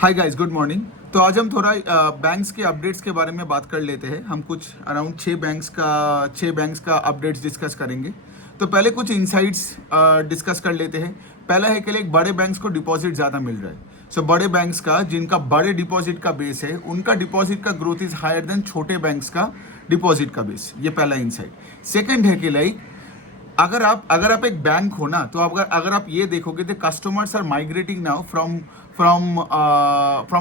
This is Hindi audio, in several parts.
Hi guys, good morning. तो आज हम थोड़ा बैंक्स के अपडेट्स के बारे में बात कर लेते हैं। हम कुछ अराउंड छः बैंक्स का अपडेट्स डिस्कस करेंगे। तो पहले कुछ इनसाइट्स डिस्कस कर लेते हैं। पहला है कि एक बड़े बैंक्स को डिपॉजिट ज़्यादा मिल रहा है। सो बड़े बैंक्स का जिनका बड़े डिपॉजिट का बेस है, उनका डिपॉजिट का ग्रोथ इज हायर देन छोटे बैंक्स का डिपॉजिट का बेस। ये पहला इनसाइट। सेकेंड है कि अगर आप एक बैंक हो ना, तो अगर आप ये देखोगे तो customers are migrating now from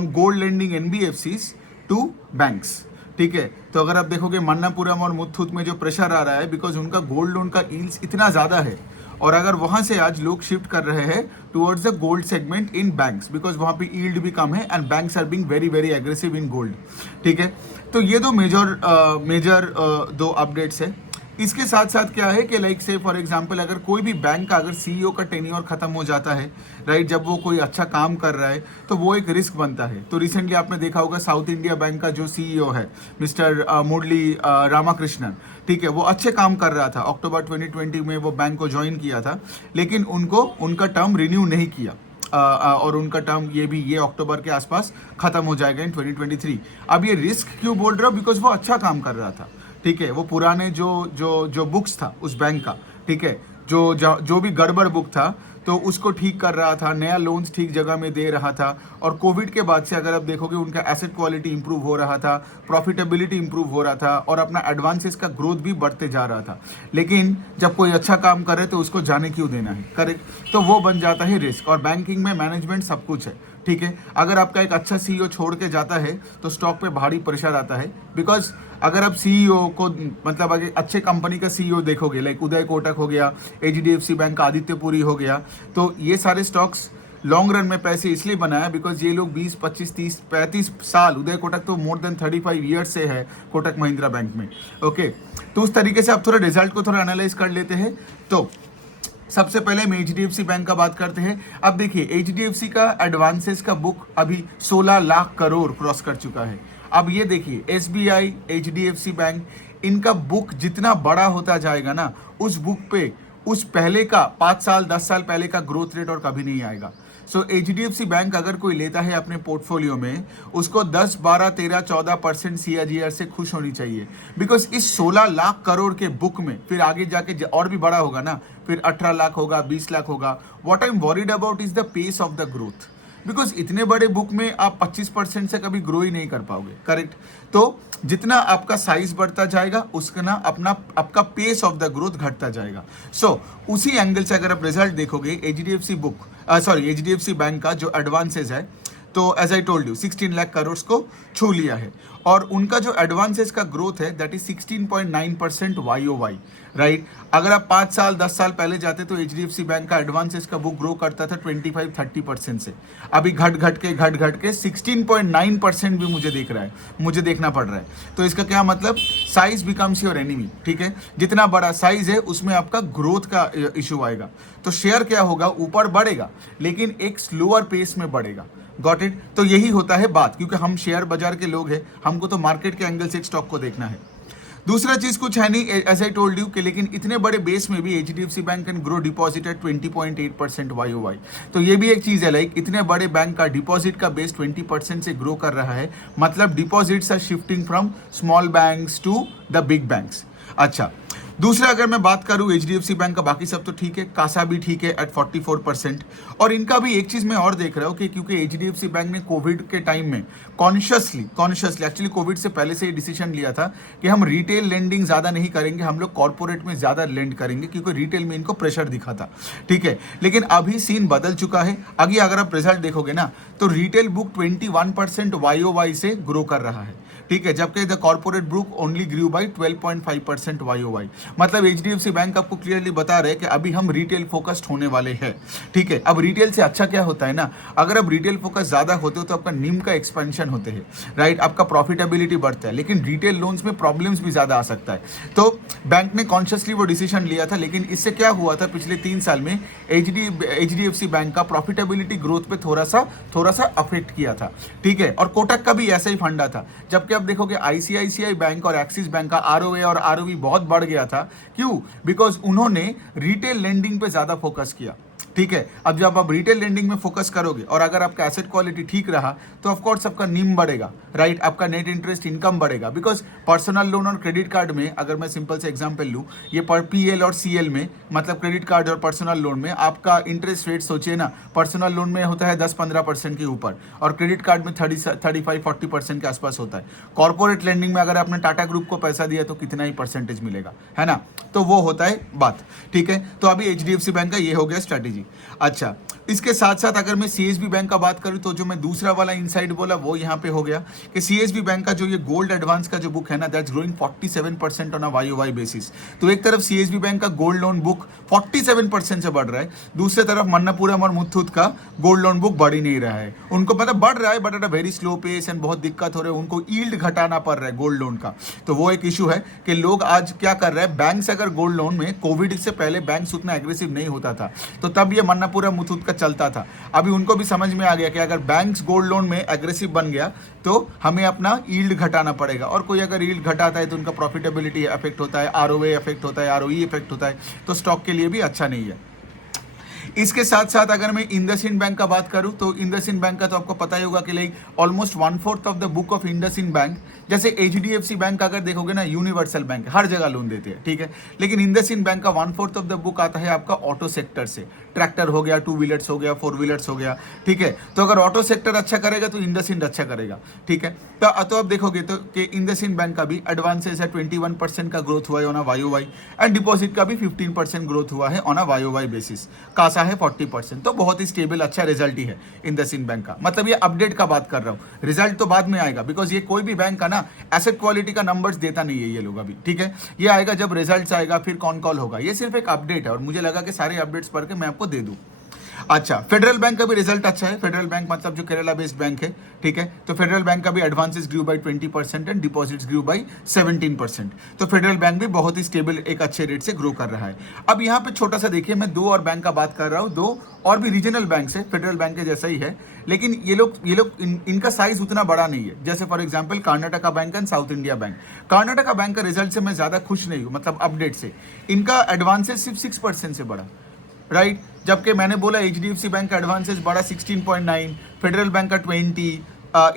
gold lending NBFCs to banks. ठीक है, तो अगर आप देखोगे मन्नापुरम और मुथूट में जो प्रेशर आ रहा है, बिकॉज उनका गोल्ड लोन का यील्ड्स इतना ज़्यादा है, और अगर वहां से आज लोग शिफ्ट कर रहे हैं towards the gold segment in banks, because वहां पे यील्ड भी कम है and banks are being very very aggressive in gold. ठीक है, तो ये दो मेजर दो अपडेट्स है। इसके साथ साथ क्या है कि लाइक से फॉर एग्जांपल, अगर कोई भी बैंक का अगर सीईओ का टेन्योर खत्म हो जाता है, राइट, जब वो कोई अच्छा काम कर रहा है, तो वो एक रिस्क बनता है। तो रिसेंटली आपने देखा होगा साउथ इंडिया बैंक का जो सीईओ है मिस्टर मुरली रामाकृष्णन, ठीक है, वो अच्छे काम कर रहा था। अक्टूबर 2020 में वो बैंक को ज्वाइन किया था, लेकिन उनका टर्म रिन्यू नहीं किया, और उनका टर्म ये अक्टूबर के आसपास खत्म हो जाएगा इन 2023। अब ये रिस्क क्यों बोल रहा हूँ? बिकॉज वो अच्छा काम कर रहा था। ठीक है, वो पुराने जो बुक्स था उस बैंक का, ठीक है, जो भी गड़बड़ बुक था, तो उसको ठीक कर रहा था, नया लोन्स ठीक जगह में दे रहा था। और कोविड के बाद से अगर आप देखोगे उनका एसेट क्वालिटी इंप्रूव हो रहा था, प्रॉफिटेबिलिटी इंप्रूव हो रहा था, और अपना एडवांसेस का ग्रोथ भी बढ़ते जा रहा था। लेकिन जब कोई अच्छा काम करे तो उसको जाने क्यों देना है? करेक्ट, तो वो बन जाता है रिस्क। और बैंकिंग में मैनेजमेंट सब कुछ है। ठीक है, अगर आपका एक अच्छा सीईओ छोड़ के जाता है तो स्टॉक पे भारी प्रेशर आता है। बिकॉज अगर आप सीईओ को, मतलब अगर अच्छे कंपनी का सीईओ देखोगे, लाइक उदय कोटक हो गया, एचडीएफसी बैंक का आदित्यपुरी हो गया, तो ये सारे स्टॉक्स लॉन्ग रन में पैसे इसलिए बनाया बिकॉज ये लोग 20, 25, 30, 35 साल, उदय कोटक तो मोर देन 35 ईयर्स से है कोटक महिंद्रा बैंक में। ओके, तो उस तरीके से आप थोड़ा रिजल्ट को थोड़ा एनालाइज कर लेते हैं। तो सबसे पहले हम एचडीएफसी बैंक का बात करते हैं। अब देखिए, एचडीएफसी का एडवांसेस का बुक अभी 16 लाख करोड़ क्रॉस कर चुका है। अब ये देखिए, एसबीआई, एचडीएफसी बैंक, इनका बुक जितना बड़ा होता जाएगा ना, उस बुक पे उस पहले का 5 साल 10 साल पहले का ग्रोथ रेट और कभी नहीं आएगा। सो एचडीएफसी बैंक अगर कोई लेता है अपने पोर्टफोलियो में, उसको 10, 12, 13, 14% सीएजीआर से खुश होनी चाहिए। बिकॉज इस 16 लाख करोड़ के बुक में फिर आगे जाके और भी बड़ा होगा ना, फिर 18 लाख होगा, 20 लाख होगा। What I am worried about is the pace of the growth. Because इतने बड़े बुक में आप 25% से कभी ग्रो ही नहीं कर पाओगे। करेक्ट, तो जितना आपका साइज बढ़ता जाएगा उसका ना आपका पेस ऑफ द ग्रोथ घटता जाएगा। सो उसी एंगल से अगर आप रिजल्ट देखोगे, एचडीएफसी बैंक का जो एडवांसेस है, तो as I told you 16 lakh crore को छू लिया है। और उनका जो एडवांसेस का ग्रोथ है दैट इज 16.9% YOY, राइट। अगर आप 5 साल 10 साल पहले जाते तो एचडीएफसी बैंक का एडवांसेस का बुक ग्रो करता था 25-30% से। अभी घट घट के 16.9% भी मुझे देखना पड़ रहा है। तो इसका क्या मतलब? Size becomes your enemy. ठीक है, जितना बड़ा साइज है उसमें आपका ग्रोथ का इशू आएगा। तो शेयर क्या होगा? ऊपर बढ़ेगा, लेकिन एक स्लोअर पेस में बढ़ेगा। Got it? तो यही होता है बात, क्योंकि हम शेयर बाजार के लोग हैं, हमको तो मार्केट के एंगल से एक स्टॉक को देखना है। दूसरा चीज कुछ है नहीं, एज आई टोल्ड यू कि लेकिन इतने बड़े बेस में भी HDFC bank can grow deposit eight 20.8% YOY। तो ये भी एक चीज है, लाइक इतने बड़े बैंक का डिपॉजिट का बेस 20% से ग्रो कर रहा है, मतलब deposits are shifting from small banks to the big banks. अच्छा, दूसरा अगर मैं बात करूं एचडीएफसी बैंक का, बाकी सब तो ठीक है, कासा भी ठीक है एट 44%। और इनका भी एक चीज मैं और देख रहा हूं कि क्योंकि एचडीएफसी बैंक ने कोविड के टाइम में कॉन्शियसली एक्चुअली कोविड से पहले से ही डिसीजन लिया था कि हम रिटेल लेंडिंग ज्यादा नहीं करेंगे, हम लोग कॉर्पोरेट में ज्यादा लेंड करेंगे, क्योंकि रिटेल में इनको प्रेशर दिखा था। ठीक है, लेकिन अभी सीन बदल चुका है। आगे अगर आप रिजल्ट देखोगे ना, तो रिटेल बुक 21% YOY से ग्रो कर रहा है। ठीक है, जबकि the corporate book only grew by 12.5% YOY। मतलब एचडीएफसी बैंक आपको क्लियरली बता रहे हैं कि अभी हम रिटेल फोकस्ड होने वाले हैं। ठीक है, अब रिटेल से अच्छा क्या होता है ना, अगर आप रिटेल फोकस ज्यादा होते हो तो आपका निम का एक्सपेंशन होते हैं, राइट, आपका प्रॉफिटेबिलिटी बढ़ता है। लेकिन रिटेल लोन्स में प्रॉब्लम्स भी ज्यादा आ सकता है। तो बैंक ने कॉन्शियसली वो डिसीजन लिया था, लेकिन इससे क्या हुआ था, पिछले 3 साल में एचडीएफसी बैंक का प्रॉफिटेबिलिटी ग्रोथ पे थोड़ा सा अफेक्ट किया था। ठीक है, और कोटक का भी ऐसा ही फंडा था। जबकि आप देखोगे आईसीआईसीआई बैंक और एक्सिस बैंक का आरओए और आरओवी बहुत बढ़ गया था। क्यों? बिकॉज उन्होंने रिटेल लेंडिंग पे ज्यादा फोकस किया। ठीक है। अब जब आप रिटेल लेंडिंग में फोकस करोगे और अगर आपका एसेट क्वालिटी ठीक रहा तो ऑफ कोर्स आपका निम बढ़ेगा, राइट, आपका नेट इंटरेस्ट इनकम बढ़ेगा। बिकॉज पर्सनल लोन और क्रेडिट कार्ड में अगर मैं सिंपल से एग्जांपल लूँ, ये पर PL और CL में, मतलब क्रेडिट कार्ड और पर्सनल लोन में आपका इंटरेस्ट रेट सोचिए ना, पर्सनल लोन में होता है 10-15% के ऊपर और क्रेडिट कार्ड में 35-40% के आसपास होता है। कॉर्पोरेट लेंडिंग में अगर आपने टाटा ग्रुप को पैसा दिया तो कितना ही परसेंटेज मिलेगा, है ना, तो वो होता है बात, ठीक है। तो अभी HDFC बैंक का ये हो गया स्ट्रैटेजी। अच्छा, इसके साथ साथ अगर मैं CSB बैंक का बात करूं तो जो मैं दूसरा वाला इनसाइड बोला वो यहाँ पे हो गया कि CSB बैंक का जो ये गोल्ड एडवांस का जो बुक है ना, that's growing 47% on a YOY basis. तो एक तरफ CSB बैंक का गोल्ड लोन बुक 47% से बढ़ रहा है, दूसरी तरफ मन्नपुरम और मुथूट का गोल्ड लोन बुक बढ़ ही नहीं रहा है। उनको मतलब बढ़ रहा है but at a very slow pace and बहुत दिक्कत हो रही है, उनको यील्ड घटाना पड़ रहा है गोल्ड लोन का। तो वो एक इशू है कि लोग आज क्या कर रहे हैं, बैंक्स अगर गोल्ड लोन में कोविड से पहले बैंक्स उतना एग्रेसिव नहीं होता था तो तब ये मन्नपुरम मुथूट का चलता था। अभी उनको भी समझ में आ गया कि अगर बैंक्स गोल्ड लोन में एग्रेसिव बन गया तो हमें अपना यील्ड घटाना पड़ेगा, और कोई अगर यील्ड घटाता है तो उनका प्रॉफिटेबिलिटी इफेक्ट होता है, ROA इफेक्ट होता है, ROE इफेक्ट होता है, तो स्टॉक के लिए भी अच्छा नहीं है। इसके साथ साथ अगर मैं इंडसइंड बैंक का बात करूं तो इंडसइंड बैंक का तो आपको पता ही होगा कि like almost 1/4 of the book of IndusInd bank, जैसे HDFC बैंक अगर देखोगे ना, यूनिवर्सल बैंक हर जगह लोन देते हैं, ठीक है, लेकिन इंडसइंड बैंक का 1/4 ऑफ द बुक आता है आपका ऑटो सेक्टर से। ट्रैक्टर हो गया, 2 व्हीलर्स हो गया, 4 व्हीलर्स हो गया, ठीक है। तो अगर ऑटो सेक्टर अच्छा करेगा तो इंडसइंड अच्छा करेगा, ठीक है। तो अब देखोगे तो कि इंडसइंड बैंक का भी एडवांसेस है 21% का ग्रोथ हुआ है on a YOY, and deposit का भी 15% ग्रोथ हुआ है on a YOY basis. CASA है 40%, तो बहुत ही स्टेबल अच्छा रिजल्ट ही है इंडसइंड बैंक का। मतलब ये अपडेट का बात कर रहा हूँ, रिजल्ट तो बाद में आएगा, बिकॉज ये कोई भी बैंक का ना एसेट क्वालिटी का नंबर्स देता नहीं है ये लोग अभी, ठीक है। ये आएगा जब रिजल्ट्स आएगा, फिर कौन कॉल होगा, ये सिर्फ एक अपडेट है और मुझे लगा कि सारे अपडेट्स पढ़ के मैं आपको दे दूं। अच्छा, फेडरल बैंक का भी रिजल्ट अच्छा है। फेडरल बैंक मतलब जो केरला बेस्ड बैंक है, ठीक है, तो फेडरल बैंक का भी advances grew by 20% and deposits grew by 17%। तो फेडरल बैंक भी बहुत ही स्टेबल एक अच्छे रेट से ग्रो कर रहा है। अब यहाँ पे छोटा सा देखिए, मैं 2 और बैंक का बात कर रहा हूँ, 2 और भी रीजनल बैंक है, फेडरल बैंक के जैसा ही है, लेकिन ये लोग इनका साइज उतना बड़ा नहीं है। जैसे for example Karnataka bank and south India bank. Karnataka Bank का रिजल्ट से मैं ज्यादा खुश नहीं हूँ, मतलब अपडेट से। इनका एडवांसेस सिर्फ 6% से बढ़ा, राइट, जबकि मैंने बोला HDFC बैंक का एडवांसेस बढ़ा 16.9, फेडरल बैंक का 20,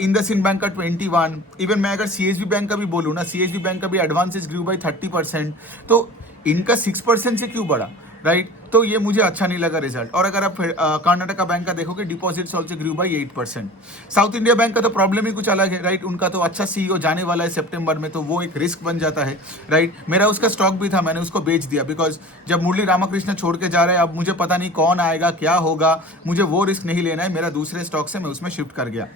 इंडसइंड बैंक का 21, इवन मैं अगर CSB बैंक का भी बोलूँ ना, CSB बैंक का भी एडवांसेस ग्रू बाई 30%, तो इनका 6% से क्यों बढ़ा, राइट, तो ये मुझे अच्छा नहीं लगा रिजल्ट। और अगर आप कर्नाटका बैंक का देखोगे, deposits also grew by 8%। South India Bank का तो प्रॉब्लम ही कुछ अलग है, राइट, उनका तो अच्छा CEO जाने वाला है सितंबर में, तो वो एक रिस्क बन जाता है, राइट। मेरा उसका स्टॉक भी था, मैंने उसको बेच दिया, बिकॉज जब मुरली रामाकृष्ण छोड़ के जा रहे हैं, अब मुझे पता नहीं कौन आएगा, क्या होगा, मुझे वो रिस्क नहीं लेना है, मेरा दूसरे स्टॉक से मैं उसमें शिफ्ट कर गया।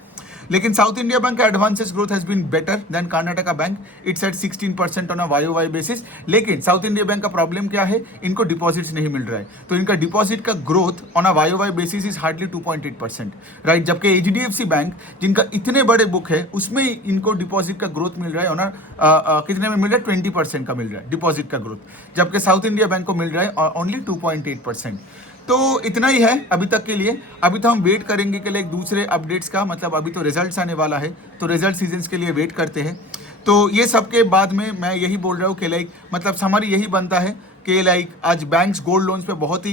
लेकिन साउथ इंडिया बैंक का advances growth has been better than Karnataka Bank, it's at 16% on a YOY basis. लेकिन साउथ इंडिया बैंक का प्रॉब्लम क्या है, इनको डिपॉजिट्स नहीं मिल रहा है, तो इनका डिपॉजिट का growth on a YOY basis is hardly 2.8%, right. जबकि HDFC बैंक जिनका इतने बड़े बुक है, उसमें इनको डिपॉजिट का ग्रोथ मिल रहा है ऑन कितने में मिल रहा है, 20% का मिल रहा है डिपॉजिट का ग्रोथ, जबकि साउथ इंडिया बैंक को मिल रहा है ओनली 2.8%। तो इतना ही है अभी तक के लिए। अभी तो हम वेट करेंगे कि लाइक दूसरे अपडेट्स का, मतलब अभी तो रिजल्ट्स आने वाला है, तो रिजल्ट सीजन्स के लिए वेट करते हैं। तो ये सब के बाद में मैं यही बोल रहा हूँ कि लाइक मतलब समरी यही बनता है कि लाइक आज बैंक्स गोल्ड लोन्स पे बहुत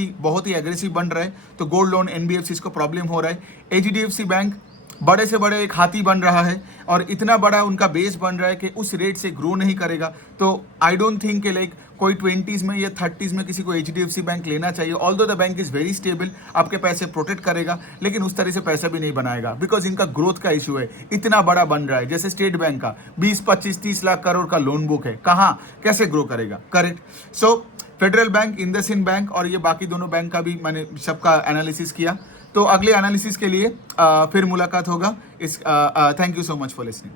ही एग्रेसिव बन रहा है, तो गोल्ड लोन NBFCs को प्रॉब्लम हो रहा है। HDFC बैंक बड़े से बड़े एक हाथी बन रहा है और इतना बड़ा उनका बेस बन रहा है कि उस रेट से ग्रो नहीं करेगा। तो आई डोंट थिंक कि लाइक कोई 20s में या 30s में किसी को HDFC बैंक लेना चाहिए। Although the bank is very stable, आपके पैसे प्रोटेक्ट करेगा, लेकिन उस तरह से पैसा भी नहीं बनाएगा, बिकॉज इनका ग्रोथ का इशू है, इतना बड़ा बन रहा है। जैसे स्टेट बैंक का 20-25-30 लाख करोड़ का लोन बुक है, कहाँ कैसे ग्रो करेगा, करेक्ट। सो फेडरल बैंक, इंडसइंड बैंक और ये बाकी दोनों बैंक का भी मैंने सबका एनालिसिस किया। तो अगले एनालिसिस के लिए फिर मुलाकात होगा। Thank you so much for listening.